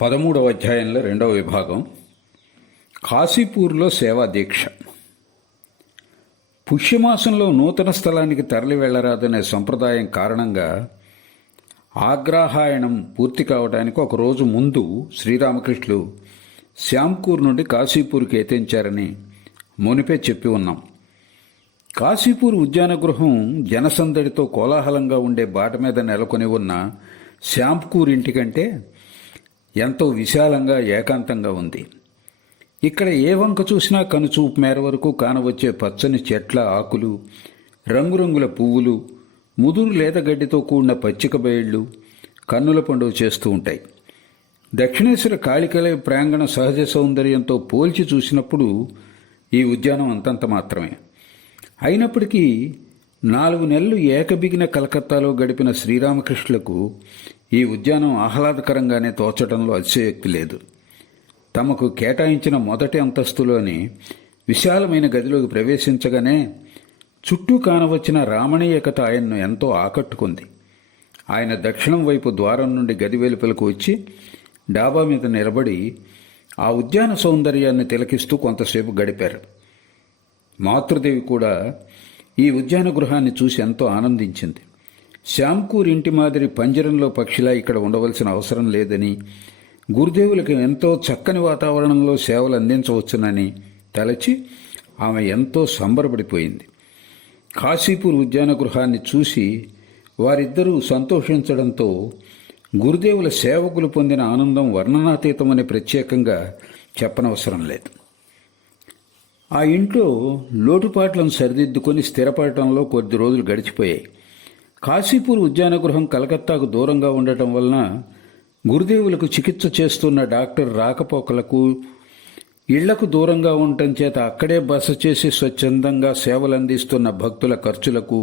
పదమూడవ అధ్యాయంలో రెండవ విభాగం. కాశీపూర్లో సేవా దీక్ష. పుష్యమాసంలో నూతన స్థలానికి తరలి వెళ్ళరాదనే సంప్రదాయం కారణంగా ఆగ్రాహాయణం పూర్తి కావడానికి ఒక రోజు ముందు శ్రీరామకృష్ణులు శ్యాంకూర్ నుండి కాశీపూర్కి ఎత్తించారని మునిపే చెప్పి ఉన్నాం. కాశీపూర్ ఉద్యాన గృహం జనసందడితో కోలాహలంగా ఉండే బాట మీద నెలకొని ఉన్న శ్యాంపూర్ ఇంటికంటే ఎంతో విశాలంగా ఏకాంతంగా ఉంది. ఇక్కడ ఏ వంక చూసినా కనుచూపు మేర వరకు కానవచ్చే పచ్చని చెట్ల ఆకులు రంగురంగుల పువ్వులు ముదురు లేత గడ్డితో కూడిన పచ్చిక బయళ్ళు కన్నుల పండుగ చేస్తూ ఉంటాయి. దక్షిణేశ్వర కాళికల ప్రాంగణ సహజ సౌందర్యంతో పోల్చి చూసినప్పుడు ఈ ఉద్యానం అంతంత మాత్రమే. అయినప్పటికీ నాలుగు నెలలు ఏకబిగిన కలకత్తాలో గడిపిన శ్రీరామకృష్ణులకు ఈ ఉద్యానం ఆహ్లాదకరంగానే తోచడంలో అతిశయోక్తి లేదు. తమకు కేటాయించిన మొదటి అంతస్తులోని విశాలమైన గదిలోకి ప్రవేశించగానే చుట్టూ కానవచ్చిన రామణీయకత ఆయన్ను ఎంతో ఆకట్టుకుంది. ఆయన దక్షిణం వైపు ద్వారం నుండి గది వెలుపలకు వచ్చి డాబా మీద నిలబడి ఆ ఉద్యాన సౌందర్యాన్ని తిలకిస్తూ కొంతసేపు గడిపారు. మాతృదేవి కూడా ఈ ఉద్యాన గృహాన్ని చూసి ఎంతో ఆనందించింది. శ్యాంకూర్ ఇంటి మాదిరి పంజరంలో పక్షిలా ఇక్కడ ఉండవలసిన అవసరం లేదని గురుదేవులకు ఎంతో చక్కని వాతావరణంలో సేవలు అందించవచ్చునని తలచి ఆమె ఎంతో సంబరపడిపోయింది. కాశీపూర్ ఉద్యాన గృహాన్ని చూసి వారిద్దరూ సంతోషించడంతో గురుదేవుల సేవకులు పొందిన ఆనందం వర్ణనాతీతమని ప్రత్యేకంగా చెప్పనవసరం లేదు. ఆ ఇంట్లో లోటుపాట్లను సరిదిద్దుకొని స్థిరపడటంలో కొద్ది రోజులు గడిచిపోయాయి. కాశీపూర్ ఉద్యాన గృహం కలకత్తాకు దూరంగా ఉండటం వలన గురుదేవులకు చికిత్స చేస్తున్న డాక్టర్ రాకపోకలకు ఇళ్ళకు దూరంగా ఉండటం చేత అక్కడే బస చేసి స్వచ్ఛందంగా సేవలు అందిస్తున్న భక్తుల ఖర్చులకు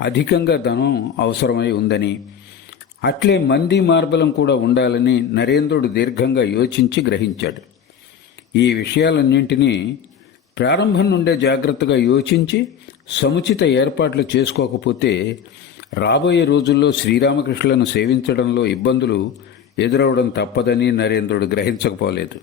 అధికంగా ధనం అవసరమై ఉందని అట్లే మంది మార్బలం కూడా ఉండాలని నరేంద్రుడు దీర్ఘంగా యోచించి గ్రహించాడు. ఈ విషయాలన్నింటినీ ప్రారంభం నుండే జాగ్రత్తగా యోచించి సముచిత ఏర్పాట్లు చేసుకోకపోతే రాబోయే రోజుల్లో శ్రీరామకృష్ణులను సేవించడంలో ఇబ్బందులు ఎదురవడం తప్పదని నరేంద్రుడు గ్రహించకపోలేదు.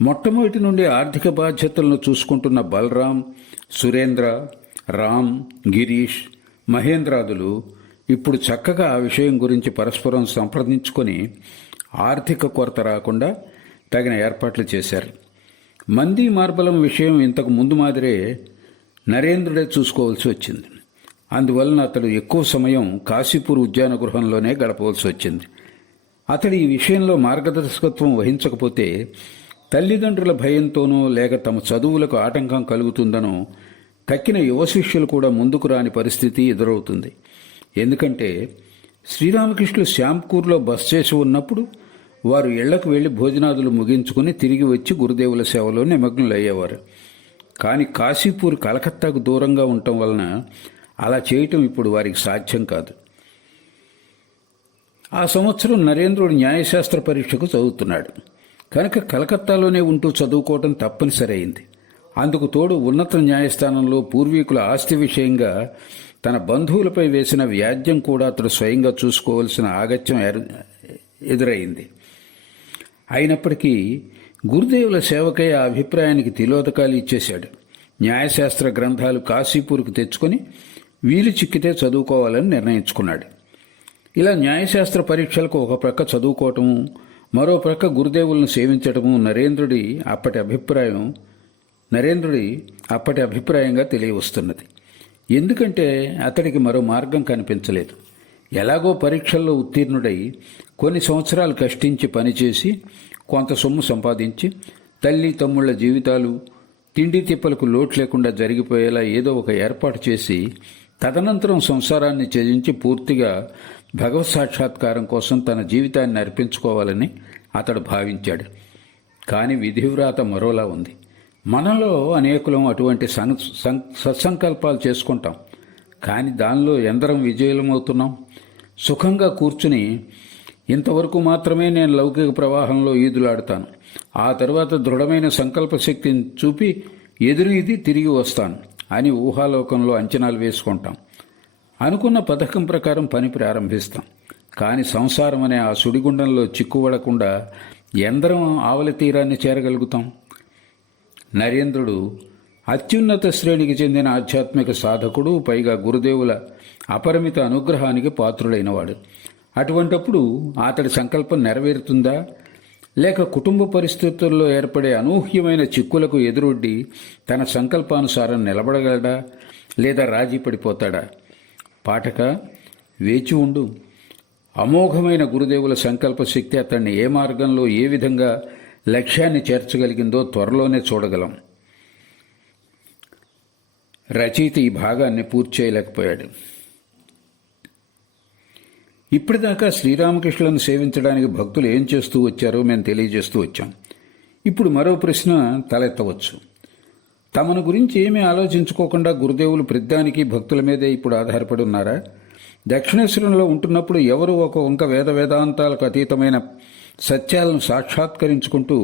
మొట్టమొదటి నుండి ఆర్థిక బాధ్యతలను చూసుకుంటున్న బలరాం సురేంద్ర రామ్ గిరీష్ మహేంద్రాదులు ఇప్పుడు చక్కగా ఆ విషయం గురించి పరస్పరం సంప్రదించుకొని ఆర్థిక కొరత రాకుండా తగిన ఏర్పాట్లు చేశారు. మంది మార్బలం విషయం ఇంతకు ముందు మాదిరే నరేంద్రుడే చూసుకోవాల్సి వచ్చింది. అందువలన అతడు ఎక్కువ సమయం కాశీపూర్ ఉద్యాన గృహంలోనే గడపవలసి వచ్చింది. అతడు ఈ విషయంలో మార్గదర్శకత్వం వహించకపోతే తల్లిదండ్రుల భయంతోనో లేక తమ చదువులకు ఆటంకం కలుగుతుందనో తక్కిన యువ శిష్యులు కూడా ముందుకు రాని పరిస్థితి ఎదురవుతుంది. ఎందుకంటే శ్రీరామకృష్ణులు శ్యాంపూర్లో బస్ చేసి ఉన్నప్పుడు వారు ఇళ్ళకు వెళ్ళి భోజనాదులు ముగించుకుని తిరిగి వచ్చి గురుదేవుల సేవలో నిమగ్నులయ్యేవారు. కానీ కాశీపూర్ కలకత్తాకు దూరంగా ఉండటం వలన అలా చేయటం ఇప్పుడు వారికి సాధ్యం కాదు. ఆ సంవత్సరం నరేంద్రుడు న్యాయశాస్త్ర పరీక్షకు చదువుతున్నాడు. కనుక కలకత్తాలోనే ఉంటూ చదువుకోవటం తప్పనిసరి అయింది. అందుకు తోడు ఉన్నత న్యాయస్థానంలో పూర్వీకుల ఆస్తి విషయంగా తన బంధువులపై వేసిన వ్యాజ్యం కూడా అతడు స్వయంగా చూసుకోవలసిన ఆగత్యం ఎదురైంది. అయినప్పటికీ గురుదేవుల సేవకై ఆ అభిప్రాయానికి తిలోదకాలు ఇచ్చేశాడు. న్యాయశాస్త్ర గ్రంథాలు కాశీపూర్కు తెచ్చుకొని వీలు చిక్కితే చదువుకోవాలని నిర్ణయించుకున్నాడు. ఇలా న్యాయశాస్త్ర పరీక్షలకు ఒక ప్రక్క చదువుకోవటము మరో ప్రక్క గురుదేవులను సేవించటము నరేంద్రుడి అప్పటి అభిప్రాయం నరేంద్రుడి అప్పటి అభిప్రాయంగా తెలియవస్తున్నది. ఎందుకంటే అతడికి మరో మార్గం కనిపించలేదు. ఎలాగో పరీక్షల్లో ఉత్తీర్ణుడై కొన్ని సంవత్సరాలు కష్టించి పనిచేసి కొంత సొమ్ము సంపాదించి తల్లి తమ్ముళ్ళ జీవితాలు తిండి తిప్పలకు లోటు లేకుండా జరిగిపోయేలా ఏదో ఒక ఏర్పాటు చేసి తదనంతరం సంసారాన్ని త్యజించి పూర్తిగా భగవత్ సాక్షాత్కారం కోసం తన జీవితాన్ని అర్పించుకోవాలని అతడు భావించాడు. కానీ విధివ్రాత మరోలా ఉంది. మనలో అనేకులం అటువంటి సత్సంకల్పాలు చేసుకుంటాం. కానీ దానిలో ఎందరం విజయలమవుతున్నాం? సుఖంగా కూర్చుని ఇంతవరకు మాత్రమే నేను లౌకిక ప్రవాహంలో ఈదులాడతాను. ఆ తర్వాత దృఢమైన సంకల్ప శక్తిని చూపి ఎదురు ఇది తిరిగి వస్తాను. అని ఊహాలోకంలో అంచనాలు వేసుకుంటాం. అనుకున్న పథకం ప్రకారం పని ప్రారంభిస్తాం. కానీ సంసారం అనే ఆ సుడిగుండంలో చిక్కుబడకుండా ఎందరం ఆవలి తీరాన్ని చేరగలుగుతాం. నరేంద్రుడు అత్యున్నత శ్రేణికి చెందిన ఆధ్యాత్మిక సాధకుడు పైగా గురుదేవుల అపరిమిత అనుగ్రహానికి పాత్రుడైనవాడు. అటువంటప్పుడు అతడి సంకల్పం నెరవేరుతుందా? లేక కుటుంబ పరిస్థితుల్లో ఏర్పడే అనూహ్యమైన చిక్కులకు ఎదురొడ్డి తన సంకల్పానుసారం నిలబడగలడా? లేదా రాజీ పడిపోతాడా? పాఠక వేచి ఉండు. అమోఘమైన గురుదేవుల సంకల్ప శక్తి అతన్ని ఏ మార్గంలో ఏ విధంగా లక్ష్యాన్ని చేర్చగలిగిందో త్వరలోనే చూడగలం. రచయిత ఈ భాగాన్ని పూర్తి చేయలేకపోయాడు. ఇప్పటిదాకా శ్రీరామకృష్ణులను సేవించడానికి భక్తులు ఏం చేస్తూ వచ్చారో మేము తెలియజేస్తూ వచ్చాం. ఇప్పుడు మరో ప్రశ్న తలెత్తవచ్చు. తమను గురించి ఏమీ ఆలోచించుకోకుండా గురుదేవులు ప్రతిదానికి భక్తుల మీదే ఇప్పుడు ఆధారపడి ఉన్నారా? దక్షిణేశ్వరంలో ఉంటున్నప్పుడు ఎవరు ఒక వంక వేద వేదాంతాలకు అతీతమైన సత్యాలను సాక్షాత్కరించుకుంటూ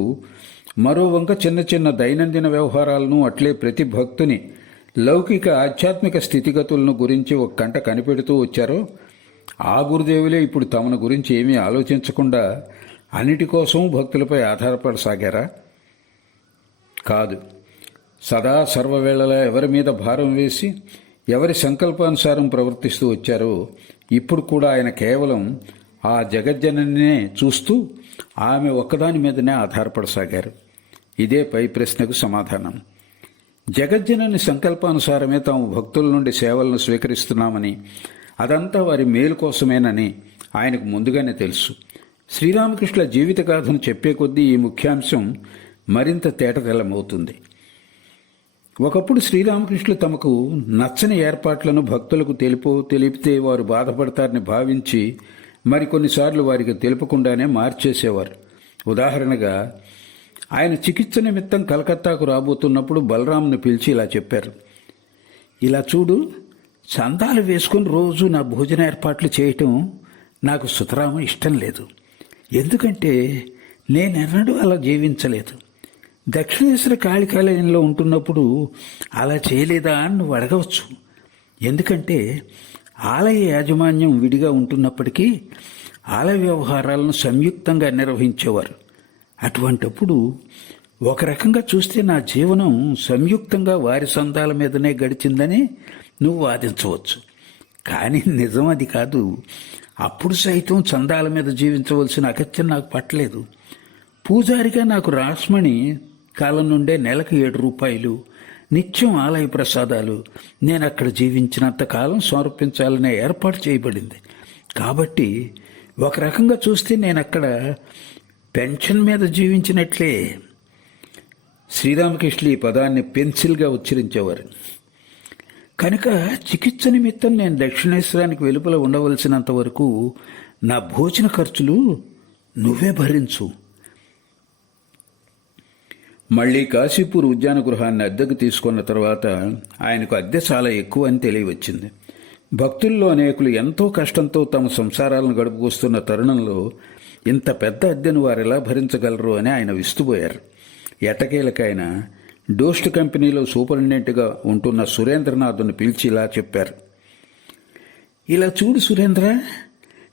మరో వంక చిన్న చిన్న దైనందిన వ్యవహారాలను అట్లే ప్రతి భక్తుని లౌకిక ఆధ్యాత్మిక స్థితిగతులను గురించి ఒక కంట కనిపెడుతూ వచ్చారో ఆ గురుదేవులే ఇప్పుడు తమను గురించి ఏమీ ఆలోచించకుండా అన్నిటి కోసం భక్తులపై ఆధారపడసాగారా? కాదు. సదా సర్వవేళలా ఎవరి మీద భారం వేసి ఎవరి సంకల్పానుసారం ప్రవర్తిస్తూ వచ్చారో ఇప్పుడు కూడా ఆయన కేవలం ఆ జగజ్జననే చూస్తూ ఆమె ఒక్కదాని మీదనే ఆధారపడసాగారు. ఇదే పై ప్రశ్నకు సమాధానం. జగజ్జనని సంకల్పానుసారమే తాము భక్తుల నుండి సేవలను స్వీకరిస్తున్నామని అదంతా వారి మేలు కోసమేనని ఆయనకు ముందుగానే తెలుసు. శ్రీరామకృష్ణ జీవితగాథను చెప్పే కొద్దీ ఈ ముఖ్యాంశం మరింత తేటతెల్లమవుతుంది. ఒకప్పుడు శ్రీరామకృష్ణులు తమకు నచ్చని ఏర్పాట్లను భక్తులకు తెలుపు తెలిపితే వారు బాధపడతారని భావించి మరికొన్నిసార్లు వారికి తెలుపకుండానే మార్చేసేవారు. ఉదాహరణగా ఆయన చికిత్స నిమిత్తం కలకత్తాకు రాబోతున్నప్పుడు బలరాంను పిలిచి ఇలా చెప్పారు. ఇలా చూడు చందాలు వేసుకుని రోజు నా భోజన ఏర్పాట్లు చేయటం నాకు సుతరామ ఇష్టం లేదు. ఎందుకంటే నేనెన్నడూ అలా జీవించలేదు. దక్షిణేశ్వర కాళికాలయంలో ఉంటున్నప్పుడు అలా చేయలేదా అని నువ్వు అడగవచ్చు. ఎందుకంటే ఆలయ యాజమాన్యం విడిగా ఉంటున్నప్పటికీ ఆలయ వ్యవహారాలను సంయుక్తంగా నిర్వహించేవారు. అటువంటప్పుడు ఒక రకంగా చూస్తే నా జీవనం సంయుక్తంగా వారి సందాల మీదనే గడిచిందని నువ్వు వాదించవచ్చు. కానీ నిజం అది కాదు. అప్పుడు సైతం చందాల మీద జీవించవలసిన అగత్యం నాకు పట్టలేదు. పూజారిగా నాకు రాస్మణి కాలం నుండే నెలకు ఏడు రూపాయలు నిత్యం ఆలయ ప్రసాదాలు. నేను అక్కడ జీవించినంత కాలం సమర్పించాలనే ఏర్పాటు చేయబడింది. కాబట్టి ఒక రకంగా చూస్తే నేను అక్కడ పెన్షన్ మీద జీవించినట్లే. శ్రీరామకృష్ణ ఈ పదాన్ని పెన్సిల్గా ఉచ్చరించేవారు. కనుక చికిత్స నిమిత్తం నేను దక్షిణేశ్వరానికి వెలుపల ఉండవలసినంత వరకు నా భోజన ఖర్చులు నువ్వే భరించు. మళ్ళీ కాశీపూర్ ఉద్యాన గృహాన్ని అద్దెకు తీసుకున్న తర్వాత ఆయనకు అద్దె చాలా ఎక్కువ అని తెలియవచ్చింది. భక్తుల్లో అనేకులు ఎంతో కష్టంతో తమ సంసారాలను గడుపుకొస్తున్న తరుణంలో ఇంత పెద్ద అద్దెను వారు ఎలా భరించగలరు అని ఆయన విస్తుపోయారు. ఎటకేలకైనా డోస్ట్ కంపెనీలో సూపరింటెండెంట్గా ఉంటున్న సురేంద్రనాథ్ను పిలిచి ఇలా చెప్పారు. ఇలా చూడు సురేంద్ర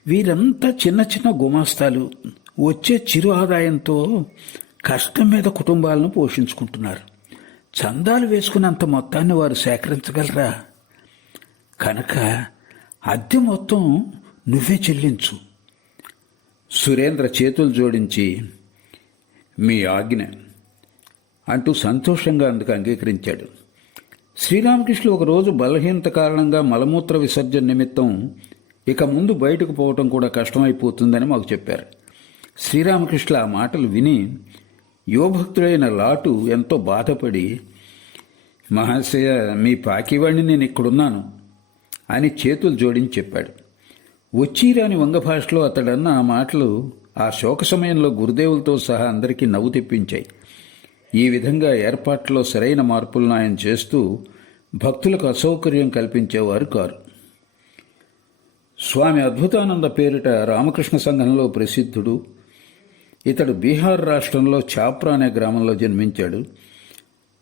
వీరంతా చిన్న చిన్న గుమాస్తాలు వచ్చే చిరు ఆదాయంతో కష్టం మీద కుటుంబాలను పోషించుకుంటున్నారు. చందాలు వేసుకున్నంత మొత్తాన్ని వారు సేకరించగలరా? కనుక అద్దె మొత్తం నువ్వే చెల్లించు. సురేంద్ర చేతులు జోడించి మీ ఆజ్ఞ అంటూ సంతోషంగా అందుకు అంగీకరించాడు. శ్రీరామకృష్ణులు ఒకరోజు బలహీనత కారణంగా మలమూత్ర విసర్జన నిమిత్తం ఇక ముందు బయటకు పోవటం కూడా కష్టమైపోతుందని మాకు చెప్పారు. శ్రీరామకృష్ణ ఆ మాటలు విని యువభక్తుడైన లాటు ఎంతో బాధపడి మహాశయ మీ పాకివాణ్ణి నేను ఇక్కడున్నాను అని చేతులు జోడించి చెప్పాడు. వచ్చిరాని వంగ భాషలో అతడన్న ఆ మాటలు ఆ శోక సమయంలో గురుదేవులతో సహా అందరికీ నవ్వు తెప్పించాయి. ఈ విధంగా ఏర్పాట్లో సరైన మార్పులను ఆయన చేస్తూ భక్తులకు అసౌకర్యం కల్పించేవారు కారు. స్వామి అద్భుతానంద పేరిట రామకృష్ణ సంఘంలో ప్రసిద్ధుడు. ఇతడు బీహార్ రాష్ట్రంలో చాప్రా అనే గ్రామంలో జన్మించాడు.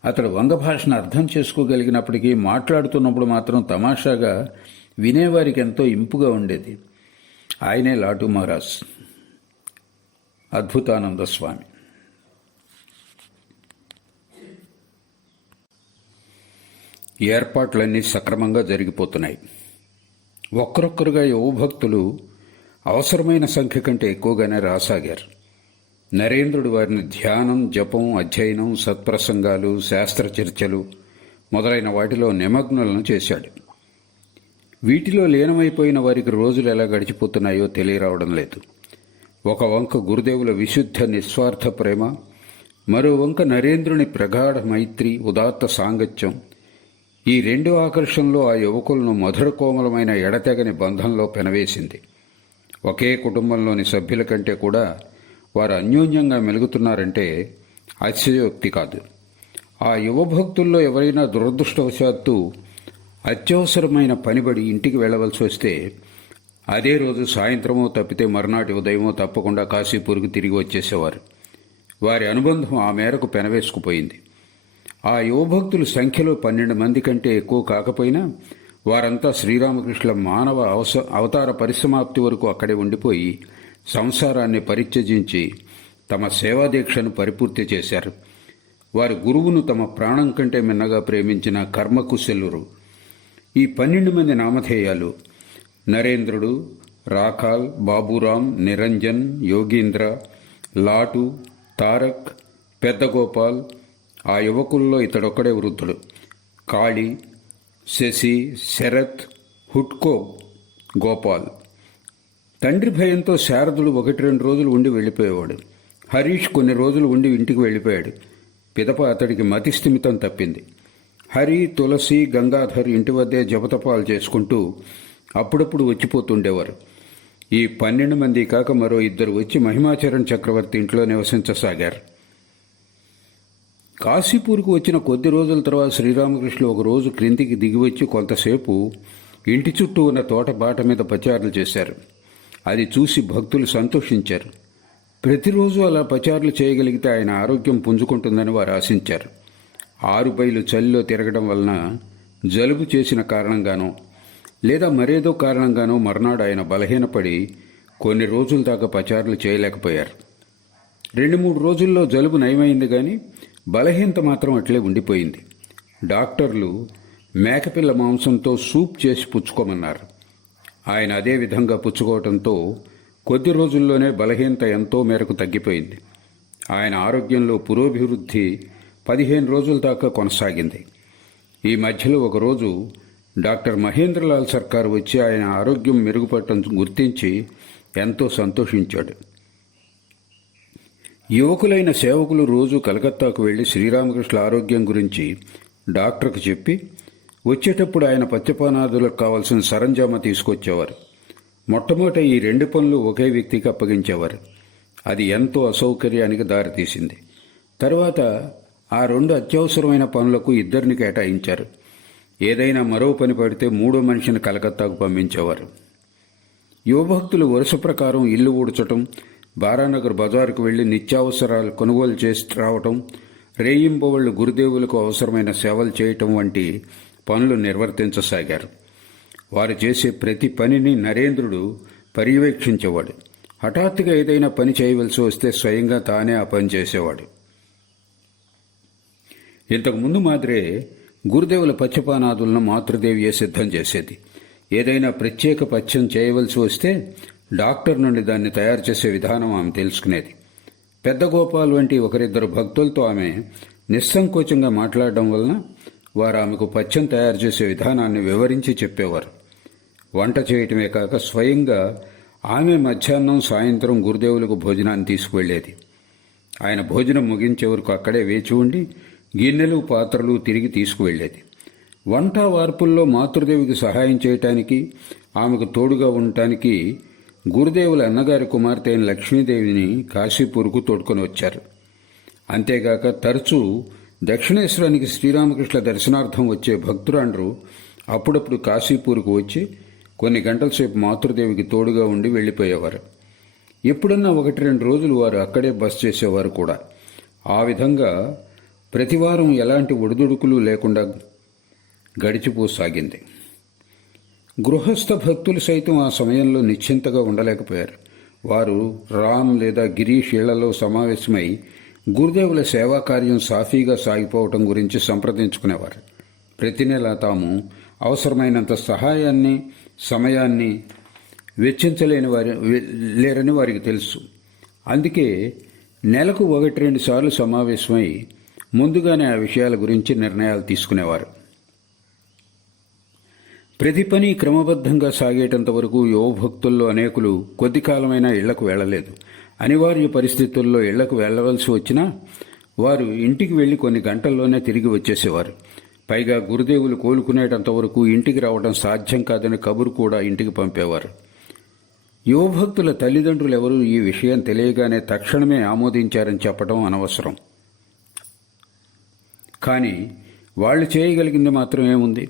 అతడు వంగ భాషను అర్థం చేసుకోగలిగినప్పటికీ మాట్లాడుతున్నప్పుడు మాత్రం తమాషాగా వినేవారికి ఎంతో ఇంపుగా ఉండేది. ఆయనే లాటు మహారాజ్. అద్భుతానంద స్వామి. ఏర్పాట్లన్నీ సక్రమంగా జరిగిపోతున్నాయి. ఒక్కరొక్కరుగా యువభక్తులు అవసరమైన సంఖ్య కంటే ఎక్కువగానే రాసాగారు. నరేంద్రుడు వారిని ధ్యానం జపం అధ్యయనం సత్ప్రసంగాలు శాస్త్ర చర్చలు మొదలైన వాటిలో నిమగ్నులను చేశాడు. వీటిలో లీనమైపోయిన వారికి రోజులు ఎలా గడిచిపోతున్నాయో తెలియరావడం లేదు. ఒక వంక గురుదేవుల విశుద్ధ నిస్వార్థ ప్రేమ మరో వంక నరేంద్రుని ప్రగాఢ మైత్రి ఉదాత్త సాంగత్యం ఈ రెండు ఆకర్షణలో ఆ యువకులను మధుర కోమలమైన ఎడతెగని బంధంలో పెనవేసింది. ఒకే కుటుంబంలోని సభ్యుల కంటే కూడా వారు అన్యోన్యంగా మెలుగుతున్నారంటే అతిశయోక్తి కాదు. ఆ యువభక్తుల్లో ఎవరైనా దురదృష్టవశాత్తు అత్యవసరమైన పనిబడి ఇంటికి వెళ్ళవలసి వస్తే అదే రోజు సాయంత్రమో తప్పితే మర్నాటి ఉదయమో తప్పకుండా కాశీపూర్కి తిరిగి వచ్చేసేవారు. వారి అనుబంధం ఆ మేరకు పెనవేసుకుపోయింది. ఆ యువభక్తులు సంఖ్యలో పన్నెండు మంది కంటే ఎక్కువ కాకపోయినా వారంతా శ్రీరామకృష్ణుల మానవ అవస అవతార పరిసమాప్తి వరకు అక్కడే ఉండిపోయి సంసారాన్ని పరిత్యజించి తమ సేవాదీక్షను పరిపూర్తి చేశారు. వారి గురువును తమ ప్రాణం కంటే మిన్నగా ప్రేమించిన కర్మకుశలురు. ఈ పన్నెండు మంది నామధేయాలు నరేంద్రుడు రాఖాల్ బాబురాం నిరంజన్ యోగీంద్ర లాటు తారక్ పెద్దగోపాల్ ఆ యువకుల్లో ఇతడొక్కడే వృద్ధుడు. కాళీ శశి శరత్ హుట్కో గోపాల్. తండ్రి భయంతో శారదుడు ఒకటి రెండు రోజులు ఉండి వెళ్ళిపోయేవాడు. హరీష్ కొన్ని రోజులు ఉండి ఇంటికి వెళ్ళిపోయాడు. పిదప అతడికి మతి స్థిమితం తప్పింది. హరి తులసి గంగాధర్ ఇంటి వద్దే జపతపాలు చేసుకుంటూ అప్పుడప్పుడు వచ్చిపోతుండేవారు. ఈ పన్నెండు మంది కాక మరో ఇద్దరు వచ్చి మహిమాచరణ్ చక్రవర్తి ఇంట్లో నివసించసాగారు. కాశీపూర్కు వచ్చిన కొద్ది రోజుల తర్వాత శ్రీరామకృష్ణులు ఒక రోజు క్రిందికి దిగివచ్చి కొంతసేపు ఇంటి చుట్టూ ఉన్న తోట బాట మీద పచారులు చేశారు. అది చూసి భక్తులు సంతోషించారు. ప్రతిరోజు అలా పచారులు చేయగలిగితే ఆయన ఆరోగ్యం పుంజుకుంటుందని వారు ఆశించారు. ఆరు బయలు చలిలో తిరగడం వలన జలుబు చేసిన కారణంగానో లేదా మరేదో కారణంగానో మర్నాడు ఆయన బలహీనపడి కొన్ని రోజుల దాకా పచారులు చేయలేకపోయారు. రెండు మూడు రోజుల్లో జలుబు నయమైంది కానీ బలహీనత మాత్రం అట్లే ఉండిపోయింది. డాక్టర్లు మేకపిల్ల మాంసంతో సూప్ చేసి పుచ్చుకోమన్నారు. ఆయన అదే విధంగా పుచ్చుకోవడంతో కొద్ది రోజుల్లోనే బలహీనత ఎంతో మేరకు తగ్గిపోయింది. ఆయన ఆరోగ్యంలో పురోభివృద్ధి పదిహేను రోజుల దాకా కొనసాగింది. ఈ మధ్యలో ఒకరోజు డాక్టర్ మహేంద్రలాల్ సర్కార్ వచ్చి ఆయన ఆరోగ్యం మెరుగుపడటం గుర్తించి ఎంతో సంతోషించాడు. యువకులైన సేవకులు రోజు కలకత్తాకు వెళ్ళి శ్రీరామకృష్ణ ఆరోగ్యం గురించి డాక్టర్కు చెప్పి వచ్చేటప్పుడు ఆయన పత్యపానాదులకు కావాల్సిన సరంజామా తీసుకొచ్చేవారు. మొట్టమొదట ఈ రెండు పనులు ఒకే వ్యక్తికి అప్పగించేవారు. అది ఎంతో అసౌకర్యానికి దారితీసింది. తర్వాత ఆ రెండు అత్యవసరమైన పనులకు ఇద్దరిని కేటాయించారు. ఏదైనా మరో పని పడితే మూడో మనిషిని కలకత్తాకు పంపించేవారు. యువభక్తులు వరుస ప్రకారం ఇల్లు ఊడ్చటం బారానగర్ బజారుకు వెళ్ళి నిత్యావసరాలు కొనుగోలు చేసి రావటం రేయింబవళ్ళు గురుదేవులకు అవసరమైన సేవలు చేయటం వంటి పనులు నిర్వర్తించసాగారు. వారు చేసే ప్రతి పనిని నరేంద్రుడు పర్యవేక్షించేవాడు. హఠాత్తుగా ఏదైనా పని చేయవలసి వస్తే స్వయంగా తానే ఆ పని చేసేవాడు. ఇంతకుముందు మాదిరే గురుదేవుల పచ్చపానాదులను మాతృదేవియే సిద్ధం చేసేది. ఏదైనా ప్రత్యేక పచ్చం చేయవలసి వస్తే డాక్టర్ నుండి దాన్ని తయారు చేసే విధానం ఆమె తెలుసుకునేది. పెద్ద గోపాల్ వంటి ఒకరిద్దరు భక్తులతో ఆమె నిస్సంకోచంగా మాట్లాడడం వలన వారు ఆమెకు పచ్చం తయారు చేసే విధానాన్ని వివరించి చెప్పేవారు. వంట చేయటమే కాక స్వయంగా ఆమె మధ్యాహ్నం సాయంత్రం గురుదేవులకు భోజనాన్ని తీసుకువెళ్ళేది. ఆయన భోజనం ముగించే వరకు అక్కడే వేచి ఉండి గిన్నెలు పాత్రలు తిరిగి తీసుకువెళ్ళేది. వంట వార్పుల్లో మాతృదేవికి సహాయం చేయటానికి ఆమెకు తోడుగా ఉండటానికి గురుదేవుల అన్నగారి కుమార్తె అయిన లక్ష్మీదేవిని కాశీపూర్కు తోడుకొని వచ్చారు. అంతేగాక తరచూ దక్షిణేశ్వరానికి శ్రీరామకృష్ణ దర్శనార్థం వచ్చే భక్తురాండ్రు అప్పుడప్పుడు కాశీపూర్కు వచ్చి కొన్ని గంటల సేపు మాతృదేవికి తోడుగా ఉండి వెళ్ళిపోయేవారు. ఎప్పుడన్నా ఒకటి రెండు రోజులు వారు అక్కడే బస్ చేసేవారు కూడా. ఆ విధంగా ప్రతివారం ఎలాంటి ఒడిదుడుకులు లేకుండా గడిచిపోసాగింది గృహస్థ భక్తులు సైతం ఆ సమయంలో నిశ్చింతగా ఉండలేకపోయారు. వారు రామ్ లేదా గిరీష్ ఇళ్ళలో సమావేశమై గురుదేవుల సేవా కార్యం సాఫీగా సాగిపోవటం గురించి సంప్రదించుకునేవారు. ప్రతి నెల తాము అవసరమైనంత సహాయాన్ని సమయాన్ని వెచ్చించలేని వారి లేరని వారికి తెలుసు. అందుకే నెలకు ఒకటి రెండు సార్లు సమావేశమై ముందుగానే ఆ విషయాల గురించి నిర్ణయాలు తీసుకునేవారు. ప్రతి పని క్రమబద్ధంగా సాగేటంత వరకు యువభక్తుల్లో అనేకులు కొద్ది కాలమైనా ఇళ్ళకు వెళ్ళలేదు అనివార్య పరిస్థితుల్లో ఇళ్ళకు వెళ్ళవలసి వచ్చినా వారు ఇంటికి వెళ్ళి కొన్ని గంటల్లోనే తిరిగి వచ్చేసేవారు. పైగా గురుదేవులు కోలుకునేటంత వరకు ఇంటికి రావడం సాధ్యం కాదని కబురు కూడా ఇంటికి పంపేవారు. యువభక్తుల తల్లిదండ్రులు ఎవరూ ఈ విషయం తెలియగానే తక్షణమే ఆమోదించారని చెప్పడం అనవసరం. కానీ వాళ్ళు చేయగలిగింది మాత్రం ఏముంది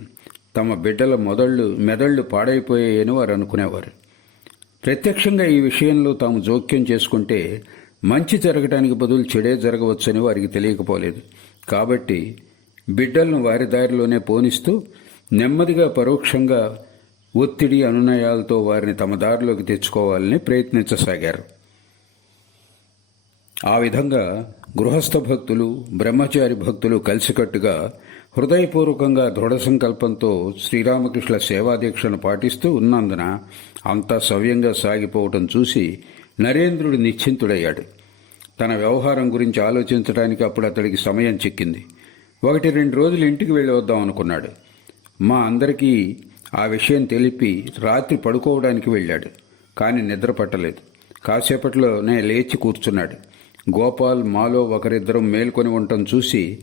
తమ బిడ్డల మొదళ్ళు మెదళ్ళు పాడైపోయాయని వారు అనుకునేవారు. ప్రత్యక్షంగా ఈ విషయంలో తాము జోక్యం చేసుకుంటే మంచి జరగటానికి బదులు చెడే జరగవచ్చని వారికి తెలియకపోలేదు. కాబట్టి బిడ్డలను వారి దారిలోనే పోనిస్తూ నెమ్మదిగా పరోక్షంగా ఒత్తిడి అనునయాలతో వారిని తమ దారిలోకి తెచ్చుకోవాలని ప్రయత్నించసాగారు. ఆ విధంగా గృహస్థ భక్తులు బ్రహ్మచారి భక్తులు కలిసికట్టుగా హృదయపూర్వకంగా దృఢ సంకల్పంతో శ్రీరామకృష్ణ సేవాదీక్షను పాటిస్తూ ఉన్నందున అంతా సవ్యంగా సాగిపోవటం చూసి నరేంద్రుడు నిశ్చింతుడయ్యాడు. తన వ్యవహారం గురించి ఆలోచించడానికి అప్పుడు అతడికి సమయం చిక్కింది. ఒకటి రెండు రోజులు ఇంటికి వెళ్ళి వద్దాం అనుకున్నాడు. మా అందరికీ ఆ విషయం తెలిపి రాత్రి పడుకోవడానికి వెళ్ళాడు కానీ నిద్ర పట్టలేదు. కాసేపట్లోనే లేచి కూర్చున్నాడు. గోపాల్ మాలో ఒకరిద్దరం మేల్కొని ఉండటం చూసి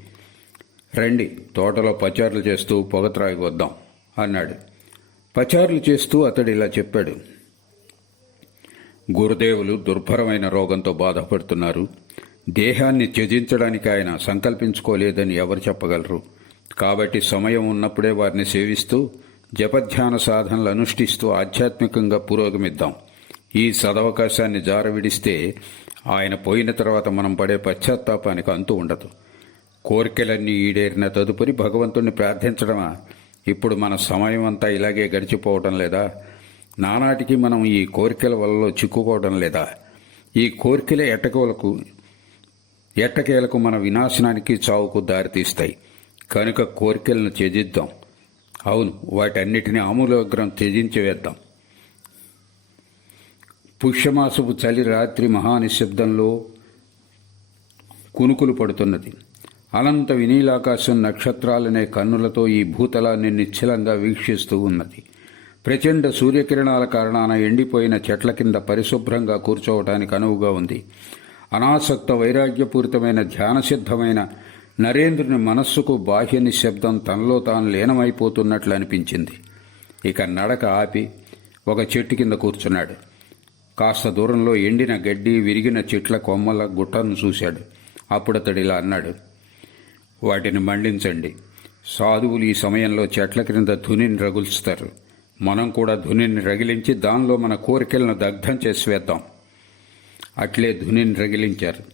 రండి తోటలో పచారులు చేస్తూ పొగ వద్దాం అన్నాడు. పచారులు చేస్తూ అతడు ఇలా చెప్పాడు. గురుదేవులు దుర్భరమైన రోగంతో బాధపడుతున్నారు. దేహాన్ని త్యజించడానికి ఆయన సంకల్పించుకోలేదని ఎవరు చెప్పగలరు? కాబట్టి సమయం ఉన్నప్పుడే వారిని సేవిస్తూ జపధ్యాన సాధనలు అనుష్ఠిస్తూ ఆధ్యాత్మికంగా పురోగమిద్దాం. ఈ సదవకాశాన్ని జారవిడిస్తే ఆయన పోయిన తర్వాత మనం పడే పశ్చాత్తాపానికి అంతు ఉండదు. కోరికలన్నీ ఈడేరిన తదుపరి భగవంతుణ్ణి ప్రార్థించడమా? ఇప్పుడు మన సమయం అంతా ఇలాగే గడిచిపోవటం లేదా? నానాటికి మనం ఈ కోరికల వల్ల చిక్కుకోవడం లేదా? ఈ కోరికలే ఎట్టకోలకు ఎట్టకేలకు మన వినాశనానికి చావుకు దారితీస్తాయి. కనుక కోరికలను త్యజిద్దాం. అవును వాటన్నిటిని ఆమూలగ్రం త్యజించి వేద్దాం పుష్యమాసపు చలి రాత్రి మహానిశ్శబ్దంలో కునుకులు పడుతున్నది. అనంత వినీలాకాశం నక్షత్రాలనే కన్నులతో ఈ భూతలాన్ని నిశ్చలంగా వీక్షిస్తూ ఉన్నది. ప్రచండ సూర్యకిరణాల కారణాన ఎండిపోయిన చెట్ల కింద పరిశుభ్రంగా కూర్చోవటానికి అనువుగా ఉంది. అనాసక్త వైరాగ్యపూరితమైన ధ్యానసిద్ధమైన నరేంద్రుని మనస్సుకు బాహ్య నిశ్శబ్దం తనలో తాను లీనమైపోతున్నట్లు అనిపించింది. ఇక నడక ఆపి ఒక చెట్టు కింద కూర్చున్నాడు. కాస్త దూరంలో ఎండిన గడ్డి విరిగిన చెట్ల కొమ్మల గుట్టను చూశాడు. అప్పుడతడు ఇలా అన్నాడు వాటిని మండించండి. సాధువులు ఈ సమయంలో చెట్ల క్రింద ధునిని రగుల్చుతారు మనం కూడా ధునిని రగిలించి దానిలో మన కోరికలను దగ్ధం చేసి వేద్దాం. అట్లే ధునిని రగిలించారు.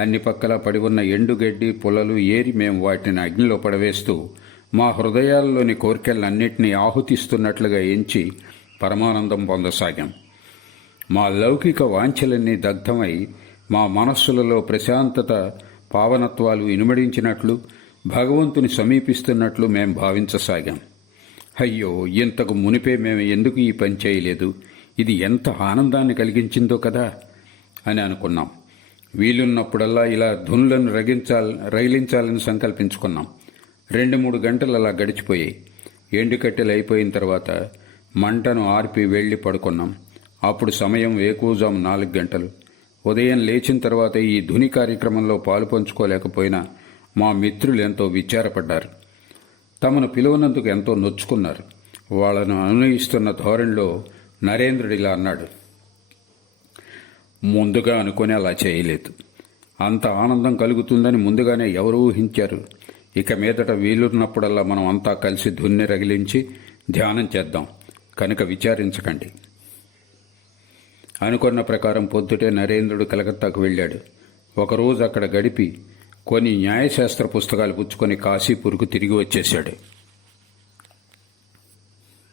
అన్ని పక్కల పడి ఉన్న ఎండుగడ్డి పొలలు ఏరి మేము వాటిని అగ్నిలో పడవేస్తూ మా హృదయాల్లోని కోరికలన్నింటినీ ఆహుతిస్తున్నట్లుగా ఎంచి పరమానందం పొందసాగాం. మా లౌకిక వాంఛలన్నీ దగ్ధమై మా మనస్సులలో ప్రశాంతత పావనత్వాలు ఇనుమడించినట్లు భగవంతుని సమీపిస్తున్నట్లు మేం భావించసాగాం. అయ్యో ఇంతకు మునిపే మేము ఎందుకు ఈ పని చేయలేదు? ఇది ఎంత ఆనందాన్ని కలిగించిందో కదా అని అనుకున్నాం. వీలున్నప్పుడల్లా ఇలా ధునులను రగించాల రగిలించాలని సంకల్పించుకున్నాం. రెండు మూడు గంటలు అలా గడిచిపోయాయి ఎండుకట్టెలు అయిపోయిన తర్వాత మంటను ఆర్పి వెళ్ళి పడుకున్నాం. అప్పుడు సమయం వేకూజాము నాలుగు గంటలు. ఉదయం లేచిన తర్వాత ఈ ధుని కార్యక్రమంలో పాలు పంచుకోలేకపోయినా మా మిత్రులు ఎంతో విచారపడ్డారు. తమను పిలువనందుకు ఎంతో నొచ్చుకున్నారు. వాళ్ళను అనునయిస్తున్న ధోరణిలో నరేంద్రుడు ఇలా అన్నాడు. ముందుగా అనుకుని అలా చేయలేదు. అంత ఆనందం కలుగుతుందని ముందుగానే ఎవరు ఊహించారు. ఇక మీదట వీలున్నప్పుడల్లా మనం అంతా కలిసి ధున్ని రగిలించి ధ్యానం చేద్దాం. కనుక విచారించకండి. అనుకున్న ప్రకారం పొద్దుటే నరేంద్రుడు కలకత్తాకు వెళ్ళాడు. ఒకరోజు అక్కడ గడిపి కొన్ని న్యాయశాస్త్ర పుస్తకాలు పుచ్చుకొని కాశీపూర్కు తిరిగి వచ్చేశాడు.